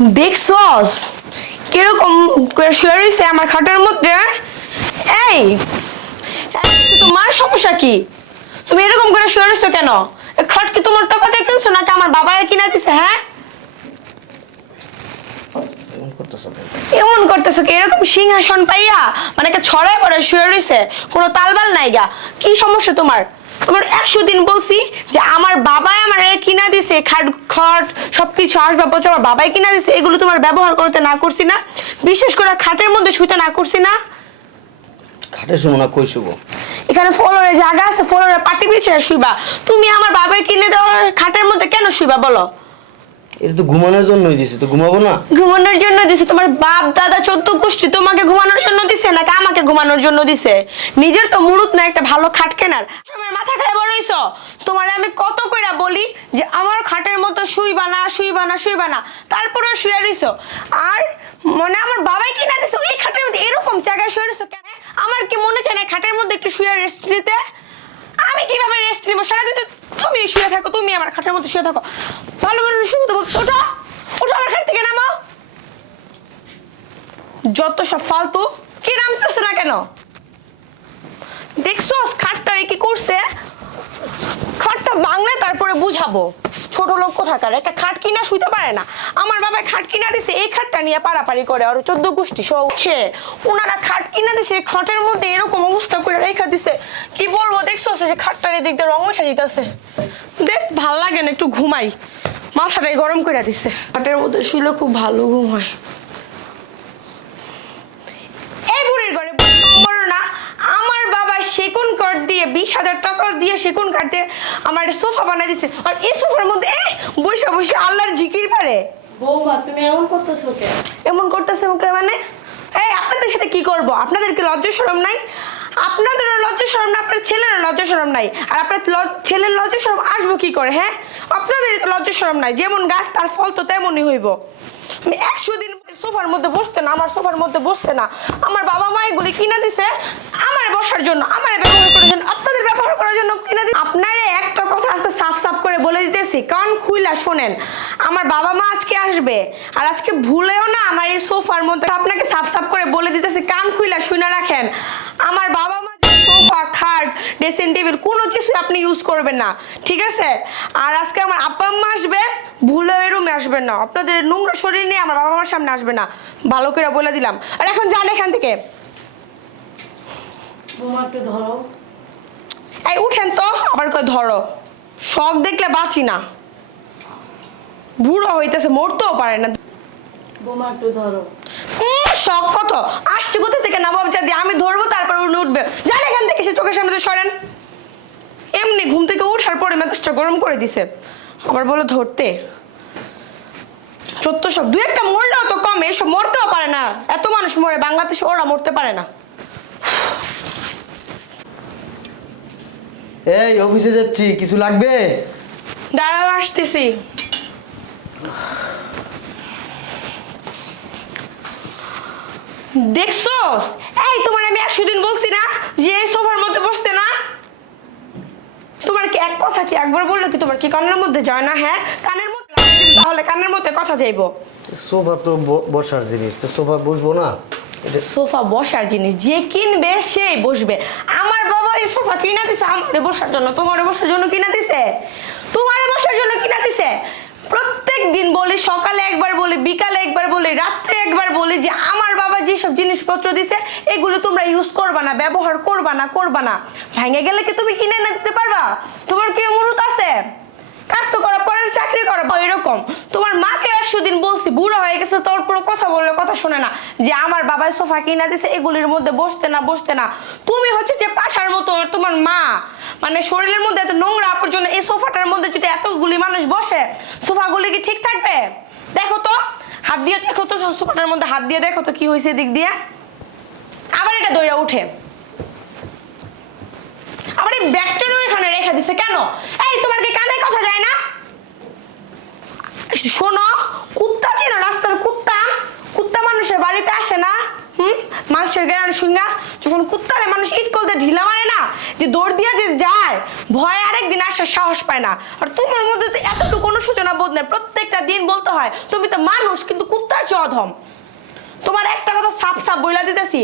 দেখছস? কীরকম করে শুয়ে রয়েছে আমার খাটের মধ্যে? এই তোমার সমস্যা কি? তুমি এরকম করে শুয়ে রয়েছো কেন? খাট কি তোমার টাকা দিয়ে কিনছো নাকি আমার বাবার কিনা দিছে হ্যাঁ? এমন করতেছো কি? এরকম সিংহাসন পাইয়া মানে কে ছড়ায় পড়ে শুয়ে রইছে কোনো তালবাল নাই গা। কি সমস্যা তোমার? তোমার একশো দিন বলছি যে আমার বাবাই আমার কিনা দিছে খাট খট সবকিছু আসবাবপত্র আমার বাবাই কিনা দিছে এগুলো তোমার ব্যবহার করতে না করছি না। বিশেষ করে খাটের মধ্যে শুতে না করছি না। খাটে শুবো না কই শুবো? এখানে ফলরে জায়গা আছে ফলরে পাটি বিছিয়ে শুইবা। তুমি আমার বাবার কিনে দাও খাটের মধ্যে কেন শুইবা বলো? এটা তো ঘুমানোর জন্যই দিছি, তো ঘুমাবো না? ঘুমানোর জন্য দিছে, তোমার বাপ, দাদা চোদ্দ তোমাকে ঘুমানোর জন্য দিছে নাকি আমাকে ঘুমানোর জন্য দিছে? নিজের তো মুরুত না, একটা ভালো খাট কেনার। আমার মাথা খায় বড় হইছো? তোমার আমি কত কইরা বলি যে আমার খাটের মতো শুইবা না শুইবা না শুইবা না তারপরে শুয়ে রইছো। আর মনে আমার বাবাই কিনা দিছে, ওই খাটের মধ্যে এরকম জায়গায় শুয়ে রইছো কেন? আমার কি মনে চায় না খাটের মধ্যে একটু শুয়ে রেস্ট নিতে? আমি কীভাবে রেস্ট নিবো? সারাদিন দিন তুমি শুয়ে থাকো, তুমি আমার খাটের মধ্যে শুয়ে থাকো। ভালো ভালো শুয়ে বলছো, ওঠো ওঠো আমার খাট থেকে, নামো। যত সব ফালতু, কি নামতেছো না কেন? দেখছ খাটটা কি করছে? খাটটা বাংলে তারপরে বুঝাবো। ছোট লোক কোথাকার একটা খাট কিনা শুইতে পারে না। আমার বাবা খাট কিনা দিছে, এই খাটটা নিয়ে পারাপারি করে আর চোদ্দ গোষ্ঠী সব খেয়ে ওনারা খাট কিনা দিছে খাটের মধ্যে এরকম অবস্থা করে রেখা দিছে। কি বলব, দেখছ যে খাটটার এদিক দিয়ে রং উঠে দিতেছে দেখ, ভালো লাগে না, একটু ঘুমাই। মাথাটাই গরম করে দিছে। খাটের মধ্যে শুইলে খুব ভালো ঘুম হয় এই বুড়ির ঘরে বড় না আমার বাবা সেগুন কাঠ দিয়ে বিশ হাজার টাকা দিয়ে সেগুন কাঠ দিয়ে আমার একটা সোফা বানাই দিছে। আর এই সোফার মধ্যে এ বসে আল্লাহর জিকির পারে। বৌমা তুমি এমন করতেছো এমন করতেছে ওকে মানে? এই আপনাদের সাথে কি করব? আপনাদের কি লজ্জা শরম নাই? আপনাদেরও লজ্জা শরম না আপনার ছেলেরও লজ্জা শরম নাই। আর আপনার ছেলের লজ্জা শরম আসব কি করে হ্যাঁ? আপনাদেরই তো লজ্জা শরম নাই। যেমন গাছ তার ফল তো তেমনই হইব। আমি একশো দিন সোফার মধ্যে বসতে না, আমার সোফার মধ্যে বসতে না। আমার বাবা মা এগুলি কিনে দিছে আমার বসার জন্য, আমার ব্যবহার করার জন্য, আপনাদের ব্যবহার করার জন্য কিনে দিছে। আপনারে একটা কথা আজকে সাফ সাফ করে বলে দিতেছি, কান খুইলা শোনেন, আমার বাবা মা আজকে আসবে, আর আজকে ভুলেও না আমার এই সোফার মধ্যে আপনাকে সাফ সাফ করে বলে দিতেছি, কান খুইলা শুনে রাখেন। আমার বাবা ড্রেসিং টেবিল কোনো কিছু আপনি ইউজ করবেন না ঠিক আছে? আর আজকে আমার আব্বা আম্মা আসবে ভুলেও এই রুমে আসবেন না। আপনাদের নোংরা শরীর নিয়ে আমার বাবা মার সামনে আসবে না। ভালো করে বলে দিলাম। আর এখন যান এখান থেকে। ধরো। এই উঠেন তো আবার কই ধরো। শখ দেখলে বাঁচি না। বুড়ো হইতেছে মরতেও পারে না। বৌমা একটু ধরো। শখ কত? আসছে কোথা থেকে? না বাবা যদি আমি ধরবো তারপর উনি উঠবে। যান এখান থেকে সে চোখের সামনে সরেন। এমনি ঘুম থেকে ওঠার পরে মেজাজটা গরম করে দিছে। আবার বলে ধরতে। সত্য সব দু একটা মরলেও তো কম এসব মরতেও পারে না। এত মানুষ মরে বাংলাদেশে ওরা মরতে পারে না। এই অফিসে যাচ্ছি কিছু লাগবে? দাঁড়াও আসতেছি। দেখছ এই তোমার আমি একশো দিন বলছি না যে এই সোফার মধ্যে বসতে না। তোমার কি এক কথা কি একবার বলল কি? তোমার কি কানের মধ্যে যায় না? হ্যাঁ কানের মধ্যে তাহলে কানের মধ্যে কথা যাইবো। সোফা তো বসার জিনিস তো সোফা বসবো না? সোফা বসার জিনিস যে কিনবে সেই বসবে। আমার বাবা এই সোফা কিনা দিছে আমারে বসার জন্য। তোমারে বসার জন্য কিনা দিছে? তোমারে বসার জন্য কিনা দিছে? প্রত্যেক দিন বলে, সকালে একবার বলে, বিকালে একবার বলে, রাত্রে একবার বলে যে, আমার বাবা যেসব জিনিসপত্র দিছে, এগুলো তোমরা ইউজ করবা না, ব্যবহার করবা না করবা না। ভেঙে গেলে কি তুমি কিনে নিতে পারবা? তোমার কি অনুরোধ আছে? কাজ তো করা, পরের চাকরি করা এরকম। তোমার মাকে একশো দিন বলছি, বুড়ো হয়ে গেছে, তোর পুরো কথা বললে কথা শোনে না। যে আমার বাবাই সোফা কিনা দিছে, এগুলির মধ্যে বসতে না বসতে না। তুমি হচ্ছে যে পাঠার মতো তোমার মা। মানে শরীরের মধ্যে এত নোংরা আবর্জনা, এই সোফাটার মধ্যে যদি এতগুলি মানুষ বসে, সোফাগুলি কি ঠিক থাকবে? দেখো তো, হাত দিয়ে দেখো তো, সোফাটার মধ্যে হাত দিয়ে দেখো তো কি হয়েছে দিক দিয়ে। আবার এটা দইরা উঠে। এই ব্যাগটারও এখানে রেখে দিছে কেন? এই, তোমার কি কানে কথা যায় না? শোনো, কুত্তা ছিল রাস্তার কুত্তা। কুত্তা মানুষের বাড়িতে আসে না, হুম? মাংসের গ্রান শুঙ্গা যখন কুত্তারে মানুষ ইট করতে ঢিলা মারে না, যে দৌড় দিয়া যে যায়, ভয় আরেকদিন আসার সাহস পায় না। আর তোমার মধ্যে তো এতটুকু কোনো সূচনা বোধ নেই, প্রত্যেকটা দিন বলতে হয়, তুমি তো মানুষ, কিন্তু কুত্তার চেয়ে অধম। তোমার একটা কথা সাপ সাপ বইলা দিতেছি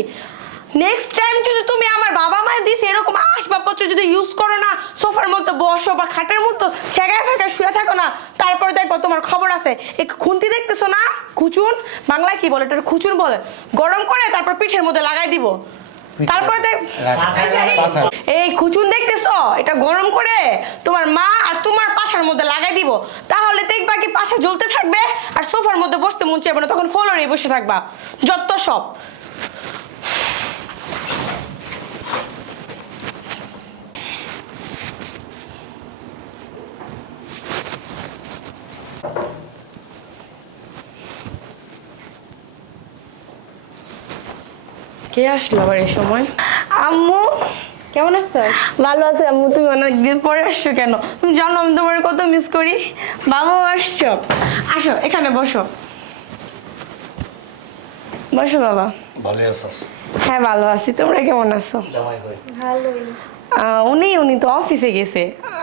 নেক্সট টাইম যদি তুমি আমার বাবা মায়ের দিস এরকম আসবাবপত্র যদি ইউজ করো না সোফার মধ্যে বসো বা খাটের মধ্যে ছেগায় ফেঁকে শুয়ে থাকো না তারপরে দেখব তোমার খবর আছে। এই খুন্তি দেখতেছো না? খুচুন? বাংলায় কি বলে? এটা খুচুন বলে। গরম করে তারপর পিঠের মধ্যে লাগাই দিব। তারপরে এই খুচুন দেখতেছো? এটা গরম করে তোমার মা আর তোমার পাছার মধ্যে লাগাই দিব। তাহলে দেখবা কি পাছা জ্বলতে থাকবে আর সোফার মধ্যে বসতে মন চাইবে না তখন ফ্লোরে বসে থাকবা। যত সব। কে আসলো আবার এই সময়? আম্মু। কেমন আছো? ভালো আছে আম্মু তুমি অনেকদিন পরে আসছো কেন? তুমি জানো আমি তোমার কত মিস করি? বাবাও আসছো। আসো এখানে বসো। বসো বাবা। ভালো আছিস হ্যাঁ ভালো আছি। তোমরা কেমন আছো? জামাই ভালোই। উনি উনি তো অফিসে গেছে।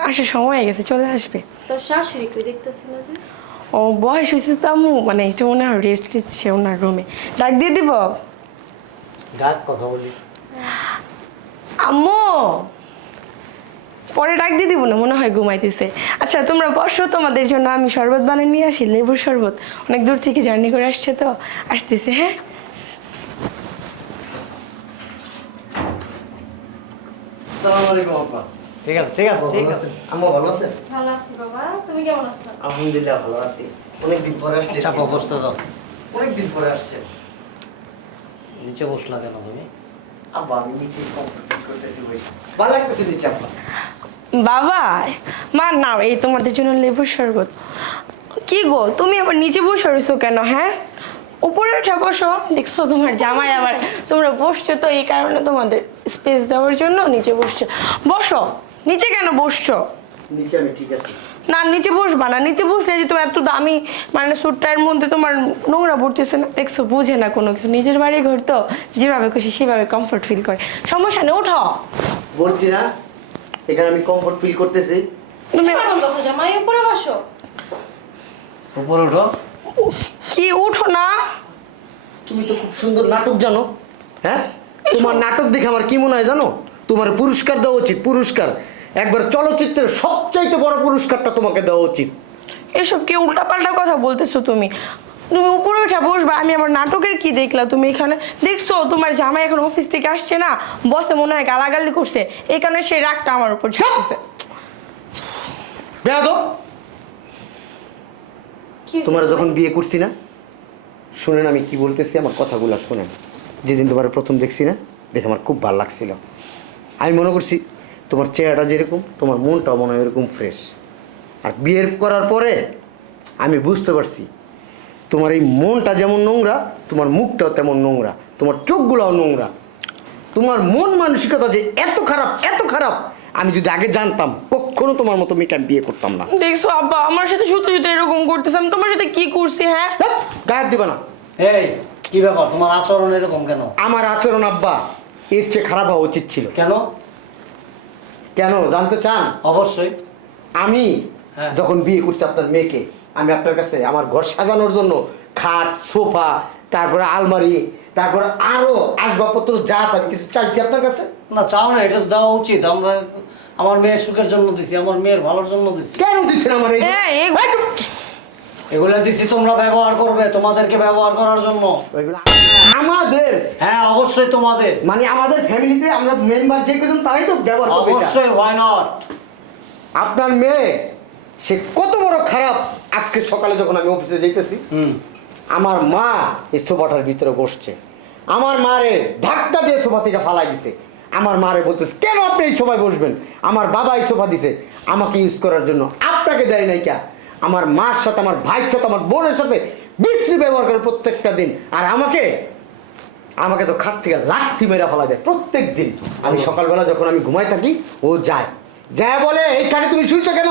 আসার সময় হয়ে গেছে চলে আসবে। তোর শাশুড়ি কই দেখতেছি না যে? ও বয়স হয়েছে তো আম্মু। মানে একটু মনে হয় রেস্ট দিচ্ছে ওনার রুমে ডাক দিয়ে দিব? ডাক কথা বলি। আম্মু পরে ডাক দিয়ে দিব না মনে হয় ঘুমাইতেছে। আচ্ছা তোমরা বসো তোমাদের জন্য আমি শরবত বানিয়ে নিয়ে আসি লেবুর শরবত। অনেক দূর থেকে জার্নি করে আসছে তো আসতেছে হ্যাঁ? আসসালামু আলাইকুম আপা ঠিক আছে ঠিক আছে ঠিক আছে। আম্মা ভালো আছে? ভালো আছি বাবা। তুমি কেমন আছো? আলহামদুলিল্লাহ ভালো আছি। অনেকদিন পরে আসলে চাপা বসতে দাও অনেকদিন পরে আসছে। নিচে বসলা কেন তুমি? আব্বা আমি নিচে কমপ্লিট করতেছি বসে। ভালো লাগতেছে নিচে আব্বা। বাবা মা নাও এই তোমাদের জন্য লেবুর শরবত। কি গো তুমি আবার নিচে বসে রয়েছো কেন হ্যাঁ? উপরে উঠে বসো। দেখছ তোমার জামাই আবার তোমরা বসছো তো এই কারণে তোমাদের স্পেস দেওয়ার জন্য নিচে বসছো। বসো নিচে কেন বসছো? নিচে আমি ঠিক আছে। না নিচে বসবা না নিচে বসলে যে তোমার এত দামি মানে স্যুটটার মধ্যে তোমার নোংরা পড়তেছে না। দেখছ বুঝে না কোনো কিছু। নিজের বাড়ি ঘর তো যেভাবে খুশি সেভাবে কমফোর্ট ফিল করে। সমস্যা নেই ওঠো বলছি না এখানে আমি কমফোর্ট ফিল করতেছি। তুমি কেমন কথা জামাই উপরে বসো। উপরে উঠো। কি উঠো না। তুমি তো খুব সুন্দর নাটক জানো হ্যাঁ? তোমার নাটক দেখে আমার কি মনে হয় জানো? তোমার পুরস্কার দেওয়া উচিত পুরস্কার। একবার চলচ্চিত্রের সবচাইতে বড় পুরস্কারটা তোমাকে দেওয়া উচিত। এসব কি উল্টাপাল্টা কথা বলতেছো তুমি? তুমি উপরে উঠে বসবা আমি আমার নাটকের কি দেখলা তুমি এখানে? দেখছ তোমার জামাই এখন অফিস থেকে আসছে না? বসে মনে হয় গালাগালি করছে। এই কারণে সেই রাগটা আমার উপর ঝাঁকতেছে বেয়াদব! তোমার যখন বিয়ে করছি না শুনেন আমি কি বলতেছি আমার কথাগুলো শোনেন। যেদিন তোমার প্রথম দেখছি না দেখে আমার খুব ভালো লাগছিল। আমি মনে করছি তোমার চেহারাটা যেরকম তোমার মনটাও মনে হয় এরকম ফ্রেশ আর বিয়ের করার পরে আমি বুঝতে পারছি তোমার এই মনটা যেমন নোংরা তোমার মুখটাও তেমন নোংরা তোমার চোখগুলোও নোংরা। তোমার মন মানসিকতা যে এত খারাপ এত খারাপ আমি যদি আগে জানতাম কখনো তোমার মতো মেয়েকে আমি বিয়ে করতাম না। দেখছ আব্বা আমার সাথে শুধু শুধু এরকম করতেছে আমি তোমার সাথে কি করছি হ্যাঁ? ধ্যাৎ, গায়ে দিবা না। এই কি ব্যাপার? তোমার আচরণ এরকম কেন? আমার আচরণ আব্বা এর চেয়ে খারাপ হওয়া উচিত ছিল। কেন? কেন জানতে চান? অবশ্যই। আমি হ্যাঁ। যখন বিয়ে করছি আপনার মেয়েকে আমি আপনার কাছে আমার ঘর সাজানোর জন্য খাট সোফা তারপরে আলমারি তারপরে আরও আসবাবপত্র যা আছে আমি কিছু চাইছি আপনার কাছে? না চাও না এটা দেওয়া উচিত। আমরা আমার মেয়ের সুখের জন্য দিছি আমার মেয়ের ভালোর জন্য দিছি। কেন দিচ্ছেন আমার এই হ্যাঁ, এগুলো দিছি তোমরা ব্যবহার করবে তোমাদেরকে ব্যবহার করার জন্য। আমাদের হ্যাঁ অবশ্যই তোমাদের। মানে আমাদের ফ্যামিলিতে আমরা মেম্বার যে কিছু তারাই তো ব্যবহার করবে এটা। অবশ্যই ওয়াই নট আপনার মেয়ে সে কত বড় খারাপ। আজকে সকালে যখন আমি অফিসে যাইতেছি হুম। আমার মা এই সোফাটার ভিতরে বসছে। আমার মারে ধাক্কা দিয়ে সোফা থেকে ফালাই দিছে। আমার মারে বলতেছে কেন আপনি এই সোফায় বসবেন? আমার বাবা এই সোফা দিছে। আমাকে ইউজ করার জন্য আপনাকে দেয় নাই কে? আমার মার সাথে আমার ভাইয়ের সাথে আমার বোনের সাথে বিশ্রী ব্যবহার করে প্রত্যেকটা দিন। আর আমাকে আমাকে তো খাট থেকে লাঠি মেরা ফেলা যায় প্রত্যেক দিন আমি সকালবেলা যখন আমি ঘুমাই থাকি, ও যায়। যায় বলে এইখানে তুমি শুইছো কেন?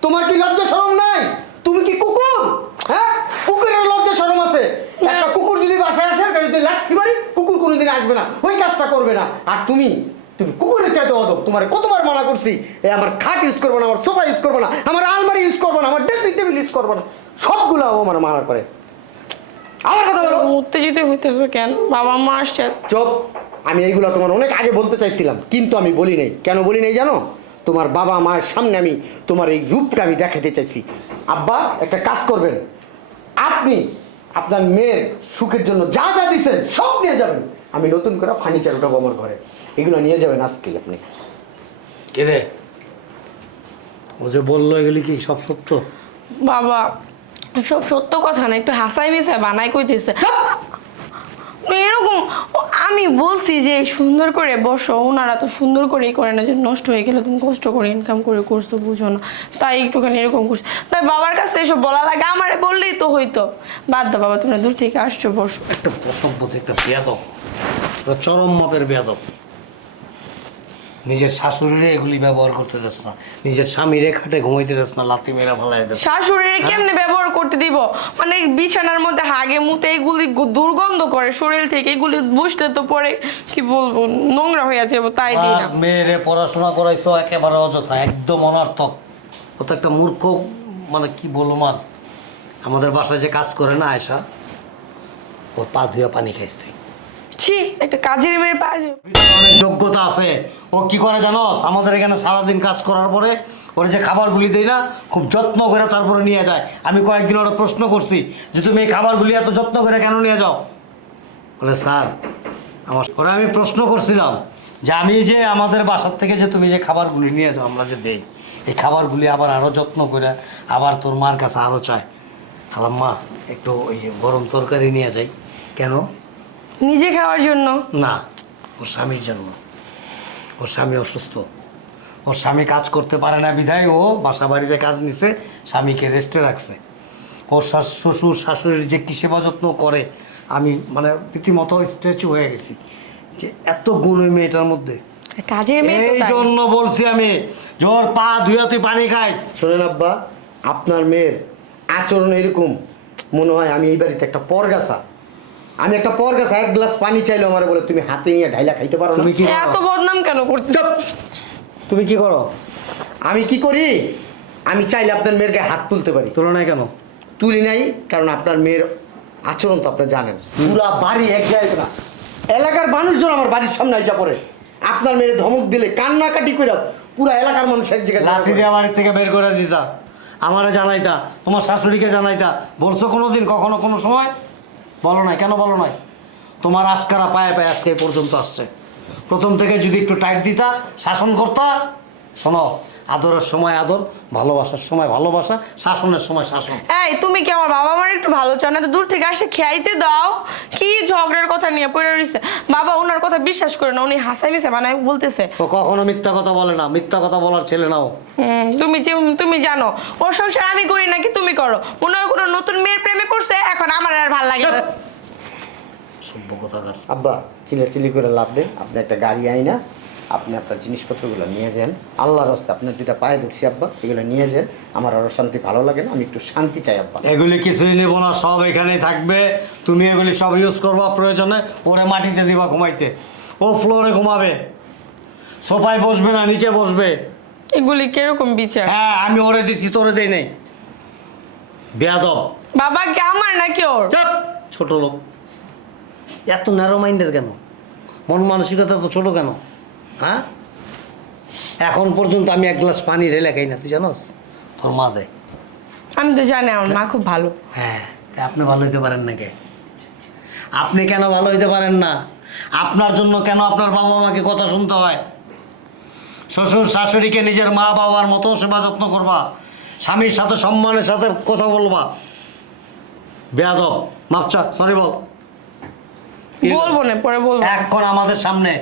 তোমার কি লজ্জা শরম নাই? তুমি কি কুকুর? হ্যাঁ? কুকুরের লজ্জা শরম আছে। একটা কুকুর যদি বাসায় আসে যদি লাঠি মারি, কুকুর কোনোদিন আসবে না। ওই কাজটা করবে না। আর তুমি? তুমি কুকুরের চাইতে অদব তোমার কতবার মানা করছি? এই আমার খাট ইউজ করব না, আমার সোফা ইউজ করব না, আমার আলমারি ইউজ করব না, আমার ড্রেসিং টেবিল ইউজ করব না। সবগুলো আমার মারা করে। আমার কথা বলো। উত্তেজিত হইতেছো কেন? বাবা মা আসছে। চুপ। আমি এইগুলো তোমার অনেক আগে বলতে চাইছিলাম কিন্তু আমি বলি নাই। কেন বলি নাই জানো? তোমার বাবা মায়ের সামনে আমি তোমার এই রূপটা আমি দেখাতে চাইছি। আব্বা একটা কাজ করবেন। আপনি আপনার মেয়ের সুখের জন্য যা যা দিচ্ছেন সব নিয়ে যাবেন। আমি নতুন করে ফার্নিচার উঠাবো আমার ঘরে। এগুলো নিয়ে যাবেন আজকে আপনি। কে রে? ও যে বলল এগুলি কি সব সত্য? বাবা সব সত্য কথা না একটু হাসাই মিশাই বানাই কইতেছে এরকম আমি বলছি যে সুন্দর করে বসো ওনারা তো সুন্দর করেই করে না যে নষ্ট হয়ে গেলে তুমি কষ্ট করে ইনকাম করে করছ বুঝো না। তাই একটুখানি এরকম করছ। তাই বাবার কাছে এসব বলা লাগে আমারে বললেই তো হইতো। বাদ দাও বাবা তোমরা দূর থেকে আসছো বসো। একটা অসভ্যত একটা বেয়াদব। চরম মাপের বেয়াদব। নিজের শাশুড়িরে এগুলি ব্যবহার করতে দেস না। নিজের স্বামীরে খাটে ঘুমাইতে দেস না লাতি মেরা দেস। শাশুড়ির কেমনে ব্যবহার করতে দিব? মানে বিছানার মধ্যে হাগে মুতে এগুলি দুর্গন্ধ করে শরীর থেকে এগুলি বসতে তো পরে কি বলব নোংরা হয়ে যাব তাই দিই না। মেয়েরে পড়াশোনা করাইছো একেবারে অযথা একদম অনার্থক। ও তো একটা মূর্খ মানে কি বলব মান। আমাদের বাসায় যে কাজ করে না আয়সা ওর পা ধুয়ে পানি খাইস তুই। ছি, একটা অনেক যোগ্যতা আছে। ও কি করে জানোস আমাদের এখানে সারাদিন কাজ করার পরে ওরা যে খাবারগুলি দেয় না, খুব যত্ন করে তারপরে নিয়ে যায়। আমি কয়েকদিন ওরা প্রশ্ন করছি যে, তুমি এই খাবারগুলি এত যত্ন করে কেন নিয়ে যাও? বলে, স্যার, আমার ওরা আমি প্রশ্ন করছিলাম যে, আমি যে আমাদের বাসার থেকে যে তুমি যে খাবারগুলি নিয়ে যাও, আমরা যে দেই, এই খাবারগুলি আবার আরও যত্ন করে আবার তোর মার কাছে আরও চায় খালাম্মা, একটু ওই যে গরম তরকারি নিয়ে যাই। কেন? নিজে খাওয়ার জন্য? না ওর স্বামীর জন্য। ওর স্বামী অসুস্থ। ওর স্বামী কাজ করতে পারে না বিধায় ও বাসা বাড়িতে কাজ নিছে স্বামীকে রেস্টে রাখছে। ওর শ্বশুর শাশুড়ির যে কি সেবা যত্ন করে আমি মানে রীতিমতো স্ট্যাচু হয়ে গেছি। যে এত গুণ ওই মেয়েটার মধ্যে। কাজের মেয়ে এই জন্য বলছি আমি জোর পা ধুয়ে তুই পানি খাইস। শোনেন আব্বা আপনার মেয়ের আচরণ এরকম। মনে হয় আমি এই বাড়িতে একটা পরগাছা। আমি একটা পরগাছা এক গ্লাস পানি চাইলো আমার বলে তুমি হাতে নিয়ে ঢাইলা খাইতে পারো না। তুমি কি এত বদনাম কেন করতে চুপ! তুমি কি করো? আমি কি করি? আমি চাইলে আপনার মেয়ের গায়ে হাত তুলতে পারি। তুলনায় কেন? তুলি নাই কারণ আপনার মেয়ের আচরণ তো আপনি জানেন। পুরা বাড়ি এক জায়গায় না। এলাকার মানুষজন আমার বাড়ির সামনে আইসা পড়ে। আপনার মেয়ের ধমক দিলে কান্নাকাটি করে পুরা এলাকার মানুষ এক জায়গায় লাঠি দিয়ে বাড়ির থেকে বের করে দিতা। আমারে জানাইতা তোমার শাশুড়িকে জানাইতা বলছো কোনো দিন কখনো কোনো সময়? বলো নাই, কেন বলো নাই? তোমার আজকারা পায়ে পায়ে আজকে পর্যন্ত আসছে। প্রথম থেকে যদি একটু টাইট দিতা, শাসন করতা শোনো আদরের সময় আদর ভালোবাসার সময় ভালোবাসা শাসনের সময় শাসন। এই তুমি কি আমার বাবা মার একটু ভালো চাও? না তো দূর থেকে আসে খেয়াইতে দাও। কি ঝগড়ার কথা নিয়ে পড়ে রয়েছে বাবা ওনার কথা বিশ্বাস করে না উনি হাসাই মিশে বানায় বলতেছে। ও কখনো মিথ্যা কথা বলে না মিথ্যা কথা বলার ছেলে নাও। হুম, তুমি যে তুমি জানো ওর সংসার আমি করি নাকি তুমি করো? মনে হয় কোনো নতুন মেয়ের প্রেমে পড়ছে এখন আমার আর ভালো লাগে না। সভ্য কথাকার। আব্বা চিল্লাচিল্লি করে লাভ নেই। আপনি একটা গাড়ি আইনা আপনি আপনার জিনিসপত্রগুলো নিয়ে যান। আল্লাহর রাস্তা আপনার দুটা পায়ে ধরছি আব্বা। এগুলো নিয়ে যান। আমার আরও শান্তি ভালো লাগে না আমি একটু শান্তি চাই আব্বা। এগুলি কিছুই নেব না সব এখানেই থাকবে। তুমি এগুলি সব ইউজ করবা প্রয়োজনে ওরে মাটিতে দিবা ঘুমাইতে। ও ফ্লোরে ঘুমাবে। সোফায় বসবে না নিচে বসবে। এগুলি কীরকম বিচার? হ্যাঁ আমি ওরে দিচ্ছি তোরে দেই নাই। বেয়াদব। বাবা কি আমার নাকি ওর? চাপ! ছোট লোক। এত ন্যারো মাইন্ডের কেন? মন মানসিকতা তো ছোট কেন? হ্যাঁ? এখন পর্যন্ত আমি এক গ্লাস পানি রেলে খাই না তুই জানোস? তোর মা দেয় আমি তো জানি আমার মা খুব ভালো। হ্যাঁ তা আপনি ভালো হইতে পারেন না কে? আপনি কেন ভালো হইতে পারেন না? আপনার জন্য কেন আপনার বাবা মাকে কথা শুনতে হয়? শ্বশুর শাশুড়িকে নিজের মা বাবার মতো সেবা যত্ন করবা স্বামীর সাথে সম্মানের সাথে কথা বলবা। বেয়াদব মাপচা সরি বল। কি বলব না পরে বলব। এখন আমাদের সামনে।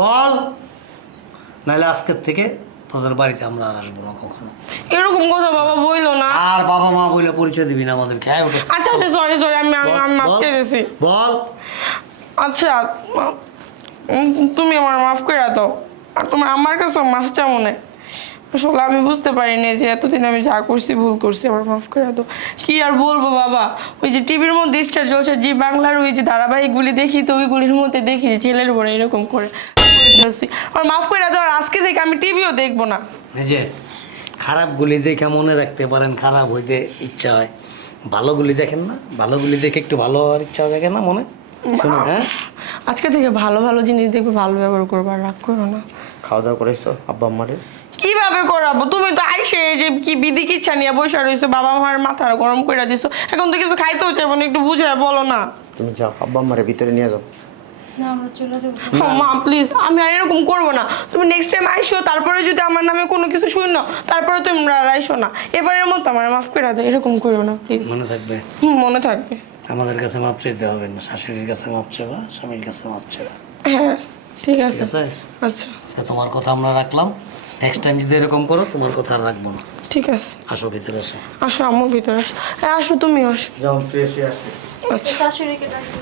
বল। নাহলে আজকের থেকে তোদের বাড়িতে আমরা আর আসব না কখনো। এরকম কথা বাবা বইলো না। আর বাবা মা বলে পরিচয় দিবি না আমাদেরকে হ্যাঁ আচ্ছা আচ্ছা সরি সরি আমি আমি মাফ করে দিছি। বল। আচ্ছা তুমি আমার মাফ করে দাও। আর তোমার আমার কাছে মাছ চা মনে আসলে আমি বুঝতে পারিনি যে এতদিন আমি যা করছি ভুল করছি আমার মাফ করে দাও। কি আর বলব বাবা? ওই যে টিভির মধ্যে স্টার জলসা জি বাংলার ওই যে ধারাবাহিকগুলি দেখি তো ওইগুলির মধ্যে দেখি যে ছেলের বড় এরকম করে। আমার মাফ করে দাও আর আজকে থেকে আমি টিভিও দেখব না। এই যে খারাপগুলি দেখে মনে রাখতে পারেন খারাপ হইতে ইচ্ছা হয়। ভালোগুলি দেখেন না ভালোগুলি দেখে একটু ভালো হওয়ার ইচ্ছা দেখে না মনে? শুনুন হ্যাঁ? আজকে থেকে ভালো ভালো জিনিস দেখবে ভালো ব্যবহার করব আর রাগ করো না। খাওয়া দাওয়া করেছ আব্বা আম্মারে? কীভাবে করাবো? তুমি তো আইসে এই যে কি বিধি কিচ্ছা নিয়ে বসে রয়েছো বাবা মার মাথা গরম করে দিছো। এখন তো কিছু খাইতেও চাইব না একটু বুঝে বলো না। তুমি যাও আব্বা আম্মারে ভিতরে নিয়ে যাও। আমরা মা প্লিজ আমি আর এরকম করব না। তুমি নেক্সট টাইম আইসো তারপরে যদি আমার নামে কোনো কিছু শুনো তারপরে তুমি আর আইসো না। এবারের মতো আমার মাফ করে দাও এরকম করো না প্লিজ মনে থাকবে? মনে থাকবে। আমাদের কাছে মাপ চাইতে হবে না শাশুড়ির কাছে মাপ চাইবা স্বামীর কাছে মাপ চাইবা। হ্যাঁ ঠিক আছে। আচ্ছা। আজকে তোমার কথা আমরা রাখলাম। নেক্সট টাইম যদি এরকম করো তোমার কথা আর রাখব না। ঠিক আছে। আসো ভিতরে আসো আসো আম্মু ভিতরে আসো। হ্যাঁ আসো তুমি আসো। যাও ফ্রেশ হয়ে আসো। আচ্ছা। শাশুড়িকে ডাকবে